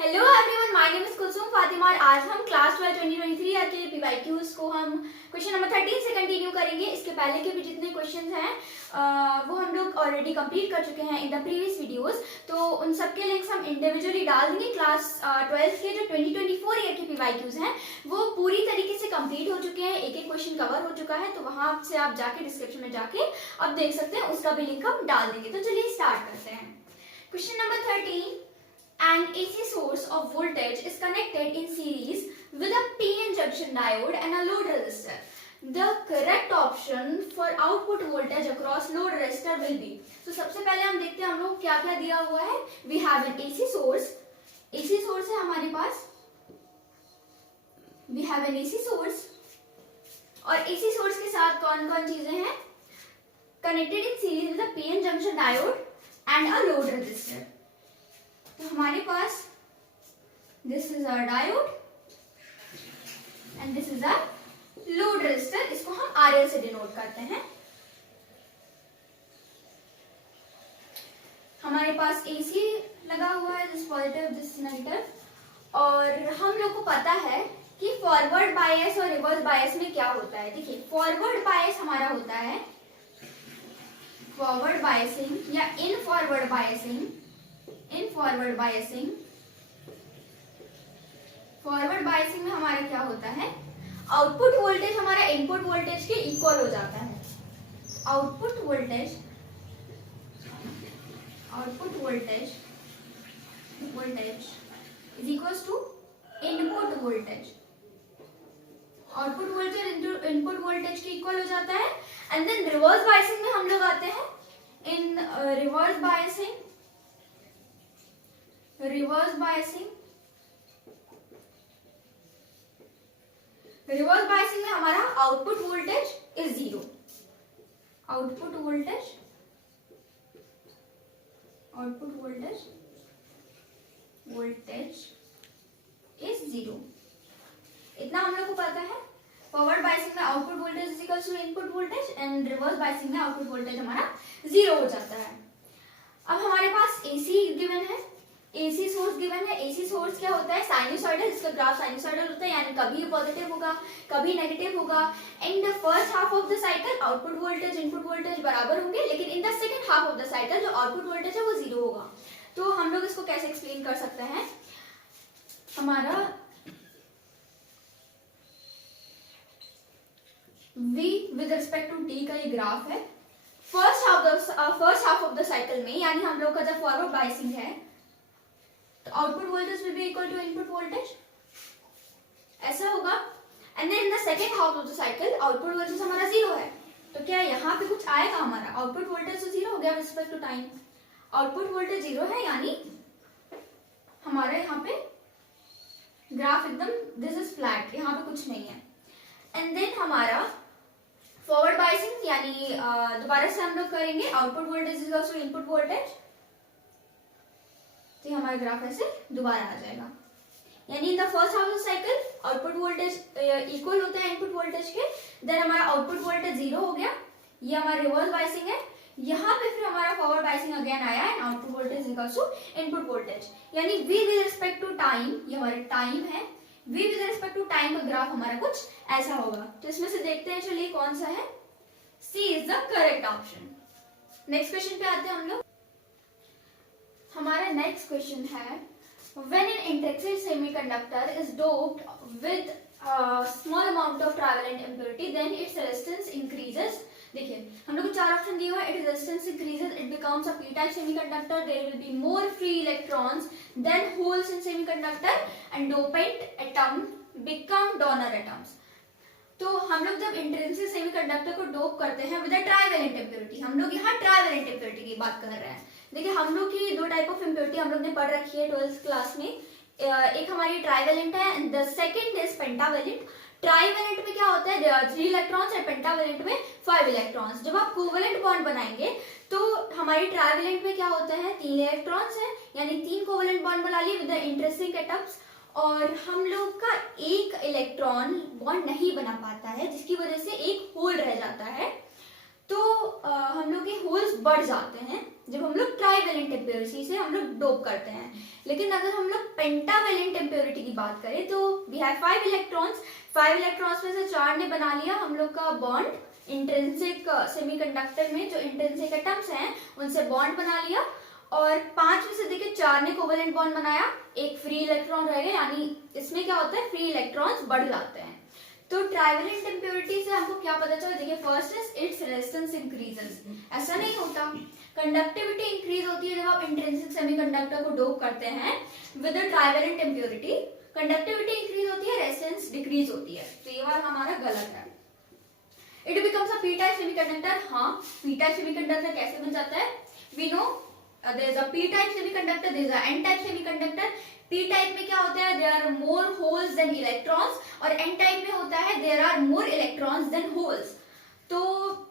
Hello everyone, my name is Kulsum Fatima और आज हम क्लास 12 2023 के पीवाईक्यूज को हम क्वेश्चन नंबर 13 से कंटिन्यू करेंगे। इसके पहले के भी जितने क्वेश्चंस हैं वो हम लोग ऑलरेडी कंप्लीट कर चुके हैं इन द प्रीवियस वीडियोस, तो उन सब के लिंक्स हम इंडिविजुअली डाल देंगे। क्लास 12 के जो 2024 ईयर के पीवाईक्यूज हैं वो पूरी तरीके से कंप्लीट हो चुके हैं, एक एक क्वेश्चन कवर हो चुका है, तो वहां से आप जाके डिस्क्रिप्शन में जाके आप देख सकते हैं, उसका भी लिंक हम डाल देंगे। तो चलिए स्टार्ट करते हैं। Question number 13, an AC source of voltage is connected in series with a PN junction diode and a load resistor. The correct option for output voltage across load resistor will be. तो सबसे पहले हम देखते हैं हम लोग क्या क्या दिया हुआ है। We have an AC source. AC source है हमारे पास। We have an AC source. और AC source के साथ कौन कौन चीजें हैं? Connected in series with a PN junction diode and a load resistor. तो हमारे पास this is our diode and this is our load resistor. इसको हम आरएल से डिनोट करते हैं। हमारे पास एसी लगा हुआ है, दिस पॉजिटिव दिस नेगेटिव, और हम लोग को पता है कि फॉरवर्ड बायस और रिवर्स बायस में क्या होता है। देखिए, फॉरवर्ड बायस हमारा होता है फॉरवर्ड बायसिंग या in forward biasing. In forward biasing, forward biasing में हमारा क्या होता है, आउटपुट वोल्टेज हमारा इनपुट वोल्टेज के इक्वल हो जाता है। Output voltage is equals to input voltage. Output voltage input voltage के इक्वल हो जाता है। एंड देन रिवर्स बायसिंग में हम लोग आते हैं। इन रिवर्स बायसिंग में हमारा output voltage is zero. Output voltage is zero. इतना हम लोग को पता है। फॉरवर्ड बायसिंग में output voltage is equal to input voltage and reverse biasing में आउटपुट वोल्टेज हमारा जीरो हो जाता है। अब हमारे पास एसी गिवन है, एसी सोर्स गिवन है। एसी सोर्स क्या होता है, साइनसॉइडल, इसका ग्राफ साइनसॉइडल होता है, यानी कभी पॉजिटिव होगा कभी नेगेटिव होगा। In the first half of the cycle output voltage input voltage बराबर होंगे, लेकिन इन the second half of the cycle जो आउटपुट वोल्टेज है वो जीरो होगा। तो हम लोग इसको कैसे एक्सप्लेन कर सकते हैं, हमारा V with respect to t का ये ग्राफ है। First half of the cycle में, यानी हम लोग का जब फॉरवर्ड बायसिंग है तो output voltage will be equal to input voltage, ऐसा होगा। And then in the second half of the cycle output voltage हमारा जीरो है, तो क्या यहाँ पे कुछ आएगा हमारा, आउटपुट वोल्टेज तो जीरो हो गया with respect to time. Output voltage zero है, यानी हमारे यहाँ पे ग्राफ एकदम दिस इज फ्लैट, यहाँ पे कुछ नहीं है। एंड देन हमारा फॉरवर्ड बायसिंग, यानी दोबारा से हम लोग करेंगे output voltage is also input voltage, तो हमारा ग्राफ ऐसे दोबारा आ जाएगा। यानी in the first half of cycle output voltage equal होता है इनपुट वोल्टेज के, देन हमारा आउटपुट वोल्टेज जीरो हो गया, ये हमारा रिवर्स बायसिंग है। यहाँ पे फिर हमारा फॉरवर्ड बायसिंग अगेन आया and output voltage is also input voltage. यानी v with respect to time, ये हमारा टाइम है, v with respect to time का ग्राफ हमारा कुछ ऐसा होगा। तो इसमें से देखते हैं, चलिए कौन सा है, C is the correct option. Next question पे आते हैं हम लोग। हमारा नेक्स्ट क्वेश्चन है, when an intrinsic semiconductor is doped with a small amount of travelent impurity then its resistance increases। देखिए, हम लोग को चार ऑप्शन दिए हुए हैं। its resistance increases, it becomes a p-type semiconductor, there will be more free electrons than holes in semiconductor and dopant atom become donor atoms। तो हम लोग जब इंट्रिंसिक सेमीकंडक्टर को डोप करते हैं विद अ ट्राइवेलेंट इम्प्योरिटी, हम लोग यहाँ ट्राइवेलेंट इम्प्योरिटी की बात कर रहे हैं। देखिए, हम लोग की दो टाइप ऑफ इम्प्योरिटी हम लोग ने पढ़ रखी है 12th क्लास में। एक हमारी ट्राइवेलेंट है and the second is pentavalent. Trivalent में क्या होता है, 3 इलेक्ट्रॉन्स, और पेंटावेलेंट में 5 इलेक्ट्रॉन्स। जब आप कोवेलेंट बॉन्ड बनाएंगे तो हमारी ट्राइवेलेंट में क्या होता है, 3 इलेक्ट्रॉन्स है, यानी 3 कोवेलेंट बॉन्ड बना लिए विद द इंट्रिंसिक एटम्स, और हम लोग का एक इलेक्ट्रॉन बॉन्ड नहीं बना पाता है, जिसकी वजह से एक होल रह जाता है। तो हम लोग के होल्स बढ़ जाते हैं जब हम लोग ट्राईवेलेंट इम्प्योरिटी से हम लोग डोप करते हैं। लेकिन अगर हम लोग पेंटावेलेंट इम्प्योरिटी की बात करें तो वी हैव 5 इलेक्ट्रॉन्स, 5 इलेक्ट्रॉन्स में से 4 ने बना लिया हम लोग का बॉन्ड इंट्रिंसिक सेमीकंडक्टर में, जो इंट्रिंसिक एटम्स हैं उनसे बॉन्ड बना लिया, और 5 में से देखिए 4 ने कोवेलेंट बॉन्ड बनाया, एक फ्री इलेक्ट्रॉन रह गया, यानी इसमें क्या होता है फ्री इलेक्ट्रॉन्स बढ़ जाते हैं। तो ट्राईवेलेंट इम्प्योरिटी से हमको क्या पता चला, देखिए first is its resistance increases. ऐसा नहीं होता, कंडक्टिविटी इंक्रीज होती है जब आप इंट्रिंसिक सेमीकंडक्टर को डोप करते हैं with a trivalent impurity, conductivity increase होती है, रेजिस्टेंस डिक्रीज होती है। तो ये वाला हमारा गलत है। It becomes a P type semiconductor. हाँ, पी टाइप सेमीकंडक्टर कैसे बन जाता है, we know there is a p type semiconductor, there is a n type semiconductor। p type में क्या होता है, there are more holes than electrons, और n type में होता है there are more electrons than holes। तो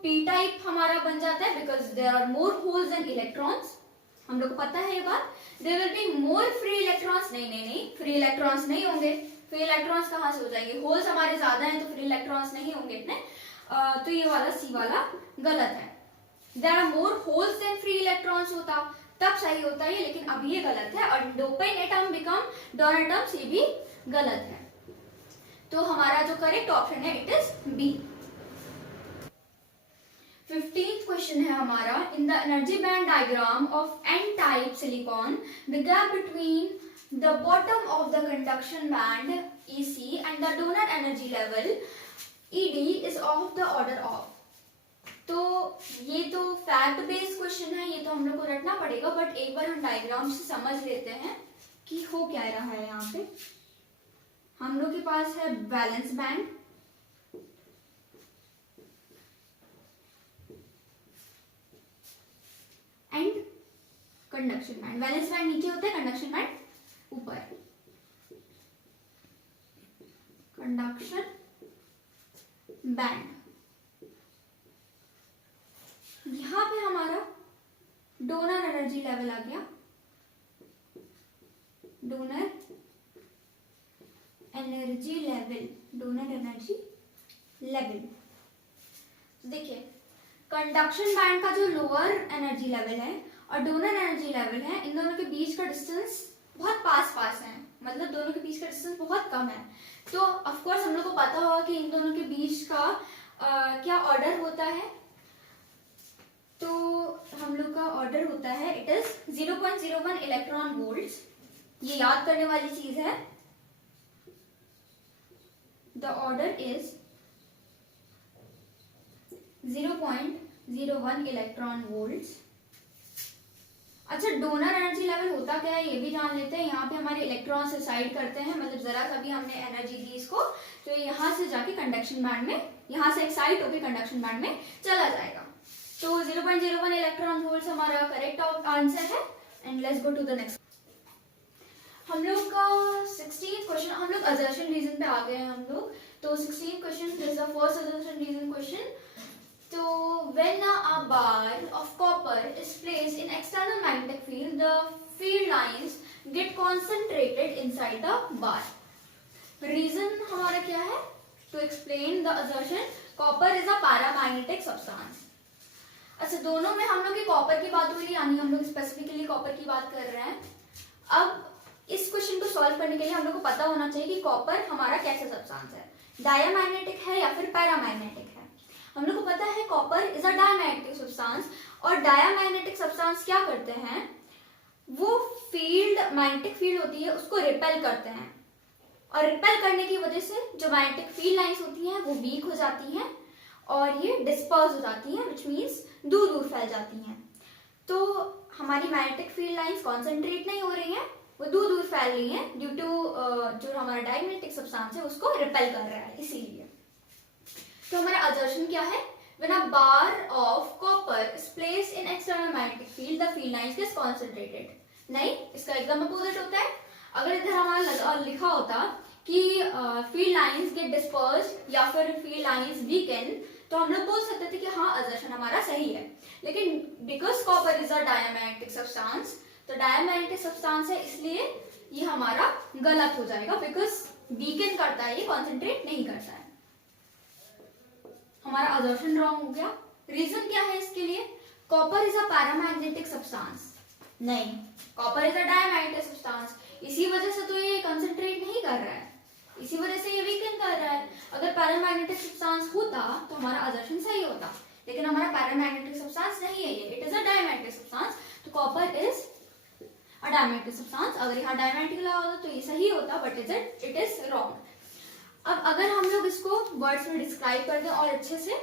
p type हमारा बन जाता है because there are more holes than electrons। हम लोग को पता है ये बात। there will be more free electrons, नहीं, free electrons नहीं होंगे। free electrons कहाँ से हो जाएंगे, holes हमारे ज्यादा हैं तो free electrons नहीं होंगे इतने। तो ये वाला सी वाला गलत है। There are more holes than free electrons होता तब सही होता है, लेकिन अब ये गलत है। और doping atom become donor atoms, ये भी गलत है। तो हमारा जो करेक्ट ऑप्शन है it is B. 15th question है हमारा, in the energy band diagram of N type silicon the gap between the bottom of the conduction band EC and the donor energy level ED is of the order of. तो ये तो fact based question है, ये तो हम लोग को रटना पड़ेगा, बट एक बार हम डायग्राम से समझ लेते हैं कि हो क्या रहा है। यहाँ पे हम लोग के पास है valence band, and conduction band. Valence band नीचे होता है, कंडक्शन बैंड ऊपर। कंडक्शन बैंड यहां पे हमारा डोनर एनर्जी लेवल आ गया, donor energy level, donor energy level. देखिए कंडक्शन बैंड का जो लोअर एनर्जी लेवल है और डोनर एनर्जी लेवल है, इन दोनों के बीच का डिस्टेंस बहुत पास है, मतलब दोनों के बीच का डिस्टेंस बहुत कम है। तो ऑफ कोर्स हम लोग को पता होगा कि इन दोनों के बीच का क्या ऑर्डर होता है। तो हम लोग का ऑर्डर होता है इट इज 0.01 इलेक्ट्रॉन वोल्ट्स। ये याद करने वाली चीज है। The order is 0.01 electron volts. अच्छा, डोनर एनर्जी लेवल होता क्या है ये भी जान लेते हैं। यहाँ पे हमारे इलेक्ट्रॉन सुसाइड करते हैं, मतलब जरा सा भी हमने एनर्जी दी इसको तो यहाँ से जाके कंडक्शन बैंड में, यहाँ से एक्साइट होकर कंडक्शन बैंड में चला जाएगा। तो 0.01 इलेक्ट्रॉन वोल्ट्स हमारा करेक्ट आंसर है। And let's go to the next. हम लोग का 16th क्वेश्चन, हम लोग असर्शन रीजन पे आ गए हैं हम लोग। तो 16th question this is the first assertion reason question. तो when a bar of copper is placed in external magnetic field, the field lines get concentrated inside the bar. Reason हमारा क्या है? To explain the assertion, copper is a paramagnetic substance. अच्छा, दोनों में हम लोग की कॉपर की बात हो रही है, यानी हम लोग स्पेसिफिकली कॉपर की बात कर रहे हैं। अब इस क्वेश्चन को सॉल्व करने के लिए हम लोग को पता होना चाहिए कि कॉपर हमारा कैसा सब्सटेंस है, डायमैग्नेटिक है या फिर पैरामैग्नेटिक है। हम लोग को पता है copper is a diamagnetic substance, और डायमैग्नेटिक सब्सटेंस क्या करते हैं, वो फील्ड, मैग्नेटिक फील्ड होती है उसको रिपेल करते हैं, और रिपेल करने की वजह से जो मैग्नेटिक फील्ड लाइंस होती हैं वो वीक हो जाती हैं और ये डिस्पर्स हो जाती हैं, विच मीन्स दूर दूर फैल जाती हैं। तो हमारी मैग्नेटिक फील्ड लाइंस कॉन्सेंट्रेट नहीं हो रही हैं, वो दूर दूर फैल रही हैं ड्यू टू जो हमारा डायमैग्नेटिक सब्सटेंस है उसको रिपेल कर रहा है, इसीलिए। तो हमारा असर्शन क्या है, when a bar of copper is placed in external magnetic field the field lines is concentrated। नहीं, इसका एकदम अपोजिट होता है। अगर इधर हमारा लिखा होता कि फील्ड लाइंस गेट डिस्पर्स्ड या फिर फील्ड लाइंस वीकन, तो हम लोग बोल सकते थे कि हाँ असर्शन हमारा सही है। लेकिन because copper is a diamagnetic substance, तो डायमैग्नेटिक सब्सटेंस है इसलिए ये हमारा गलत हो जाएगा, बिकॉज वीकन करता है, ये कॉन्सेंट्रेट नहीं करता है। हमारा असर्शन रॉन्ग हो गया। रीजन क्या है इसके लिए? Copper is a paramagnetic substance, नहीं, copper is a diamagnetic substance, इसी वजह से तो ये कंसंट्रेट नहीं कर रहा है, इसी वजह से ये वीकन कर रहा है। अगर पैरामैग्नेटिक सब्सटेंस होता तो हमारा असर्शन सही होता, लेकिन हमारा पैरामैग्नेटिक सब्सटेंस नहीं है ये, it is a diamagnetic substance, तो copper is a diamagnetic substance. अगर यहाँ डायमैग्नेटिक लगा होता तो ये सही होता, बट इट इज रॉन्ग। अब अगर हम लोग इसको वर्ड्स में डिस्क्राइब कर दें और अच्छे से,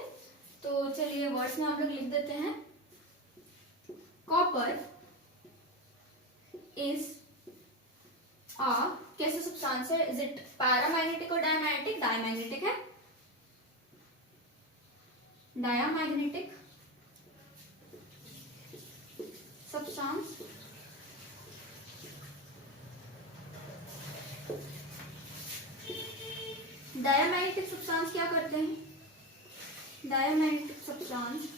तो चलिए वर्ड्स में हम लोग लिख देते हैं, कॉपर इज आ कैसे सब्सटेंस है, इज इट पैरामैग्नेटिक और डायमैग्नेटिक? डायमैग्नेटिक है, डायमैग्नेटिक सब्सटेंस। डायमैग्नेटिक सब्सटेंस क्या करते हैं? Diamagnetic substance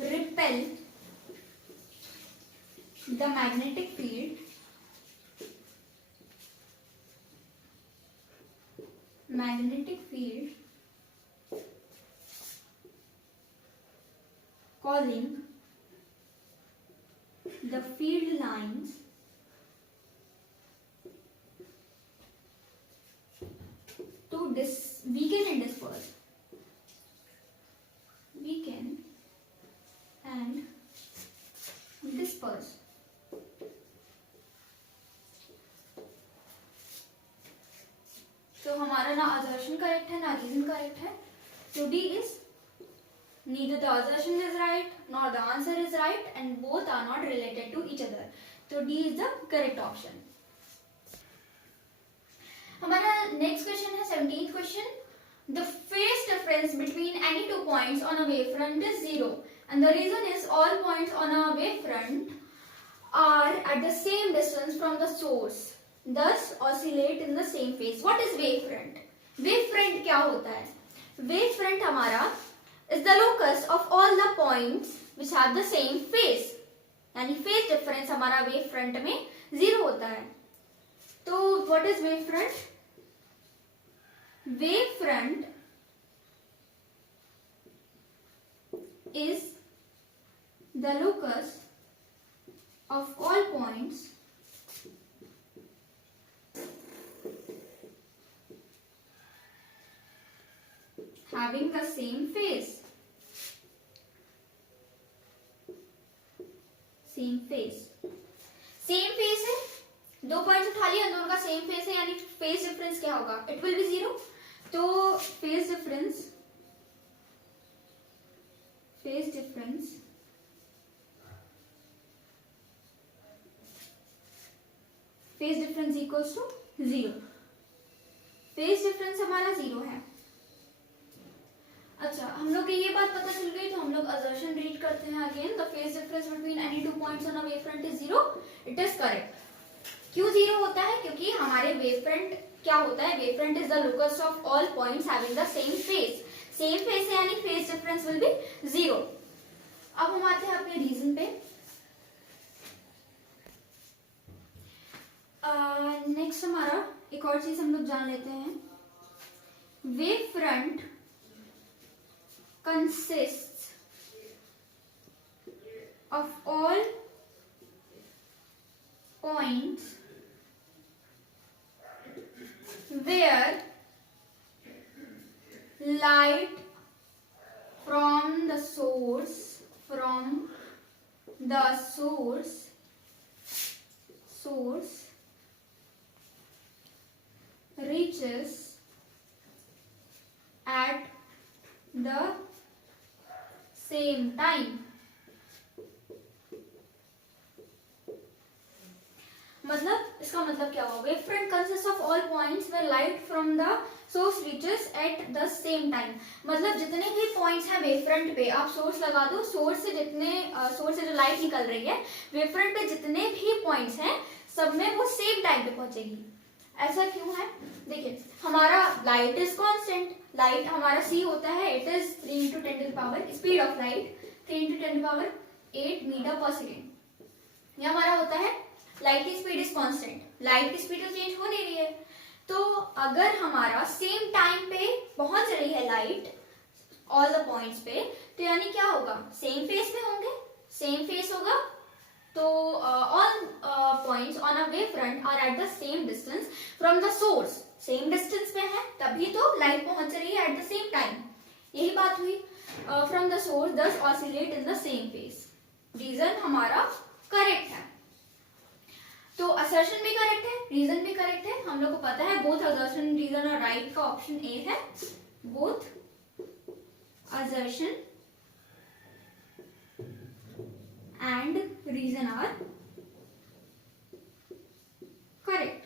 repel the magnetic field causing the field lines to weaken and disperse, weaken and disperse. तो हमारा ना assertion करेक्ट है ना रीजन करेक्ट है, तो D is neither the assertion is right nor the answer is right and both are not related to each other, तो D is the correct option. हमारा next question है 17th question, the phase difference between any two points on a wavefront is zero and the reason is all points on a wavefront are at the same distance from the source, thus oscillate in the same phase. What is wavefront? Wavefront क्या होता है? Wavefront हमारा is the locus of all the points which have the same phase, यानी phase difference हमारा wavefront में zero होता है। तो what is wavefront? Wavefront is the locus of all points having the same phase. Same phase. Same phase है, दो points उठा लिया, दोनों का सेम फेस है, यानी फेस डिफरेंस क्या होगा? It will be zero. तो phase difference equals to zero. Phase difference हमारा जीरो है। अच्छा, हम लोग को ये बात पता चल गई, तो हम लोग असर्शन रीड करते हैं again, the phase difference between any two points on a wave front is zero. It is correct. क्यों जीरो होता है? क्योंकि हमारे वेव फ्रंट क्या होता है? Wave front is the locus of all points having the same face. Same face है यानी phase difference will be zero. अब हम आते हैं अपने रीजन पे। नेक्स्ट हमारा एक और चीज हम लोग जान लेते हैं। Wave front consists of all points where light from the source reaches at the same time. मतलब इसका मतलब क्या होगा? Wave front consist of all points where light from the source reaches at the same time. मतलब जितने भी points हैं wave front पे, आप सोर्स लगा दो, सोर्स से जो लाइट निकल रही है वेव फ्रंट पे जितने भी पॉइंट्स हैं सब में वो सेम टाइम पे पहुंचेगी। ऐसा क्यों है? देखिए, हमारा लाइट इज कांस्टेंट, लाइट हमारा c होता है, it is 3 into 10 to the power, speed of light 3 into 10 to the power 8 metre per second. ये हमारा होता है, लाइट की स्पीड इज कांस्टेंट, लाइट की स्पीड तो चेंज हो नहीं रही है। तो अगर हमारा सेम टाइम पे पहुंच रही है लाइट ऑल द पॉइंट्स पे, तो यानी क्या होगा, सेम फेस में होंगे, सेम फेस होगा, तो all points on a wave front are at the same distance from the source, same distance पे है तभी तो लाइट पहुंच रही है एट द सेम टाइम, यही बात हुई। From the source does oscillate in the same phase, reason हमारा करेक्ट है। तो असर्शन भी करेक्ट है, रीजन भी करेक्ट है, हम लोग को पता है बोथ असर्शन रीजन और राइट का ऑप्शन ए है, both assertion and reason are correct.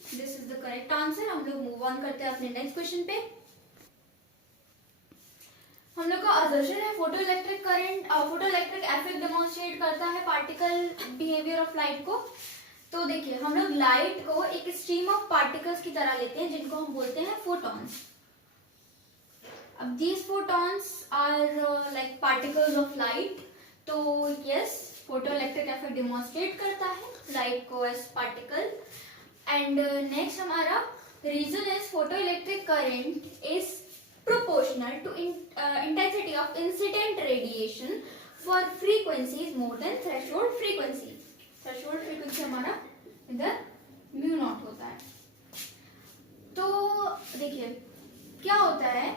This is the correct answer। हम लोग मूव ऑन करते हैं अपने नेक्स्ट क्वेश्चन पे। हम लोग का assertion है photo electric current, photo electric effect demonstrate करता है पार्टिकल बिहेवियर ऑफ लाइट को। तो देखिए हम लोग लाइट को एक स्ट्रीम ऑफ पार्टिकल्स की तरह लेते हैं जिनको हम बोलते हैं फोटॉन्स। अब these photons are like particles of light, तो yes photoelectric effect demonstrate करता है लाइट को as particle। and next हमारा reason is photoelectric current is proportional to intensity of incident radiation for frequencies more than threshold frequency। threshold frequency हमारा इधर mu naught होता है। तो देखिए क्या होता है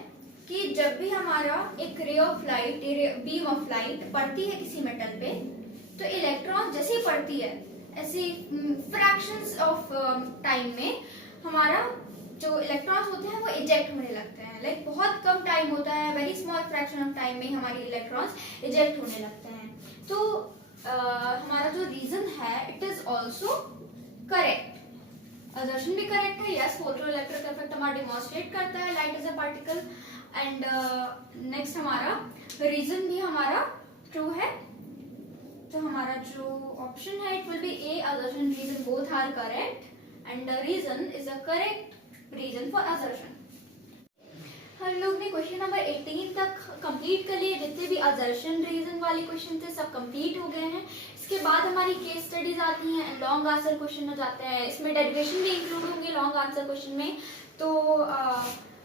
कि जब भी हमारा एक ray of light, beam of light पड़ती है किसी मेटल पे, तो इलेक्ट्रॉन जैसे ही पड़ती है ऐसे फ्रैक्शंस ऑफ टाइम में हमारा जो इलेक्ट्रॉन्स होते हैं वो इजेक्ट होने लगते हैं। लाइक बहुत कम टाइम होता है, very small fraction of time में हमारी इलेक्ट्रॉन्स इजेक्ट होने लगते हैं। तो हमारा जो रीजन है it is also correct, assertion भी करेक्ट है, यस फोटोइलेक्ट्रिक इफेक्ट हमारा डिमॉन्स्ट्रेट करता है light as a particle. And next हमारा रीजन भी हमारा ट्रू है। तो हमारा जो ऑप्शन है it will be A, assertion reason both are correct and reason is a correct reason for assertion. हम लोग ने क्वेश्चन नंबर 18 तक कंप्लीट कर लिए, जितने भी असर्शन रीजन वाले क्वेश्चन थे सब कंप्लीट हो गए हैं। इसके बाद हमारी केस स्टडीज आती हैं, लॉन्ग आंसर क्वेश्चन हो जाते हैं, इसमें डेरिवेशन भी इंक्लूड होंगे लॉन्ग आंसर क्वेश्चन में। तो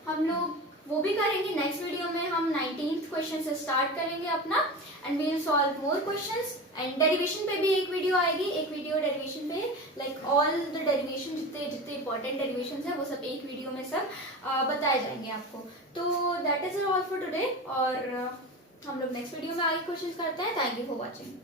हम लोग वो भी करेंगे। नेक्स्ट वीडियो में हम 19th क्वेश्चन से स्टार्ट करेंगे अपना and we will solve more questions. And derivation पे भी एक वीडियो आएगी, एक वीडियो डेरिवेशन पे, लाइक ऑल द डेरिवेशन जितने इंपॉर्टेंट डेरिवेशंस है वो सब एक वीडियो में सब बताए जाएंगे आपको। तो that is all for today, और हम लोग नेक्स्ट वीडियो में आगे क्वेश्चंस करते हैं। Thank you for watching.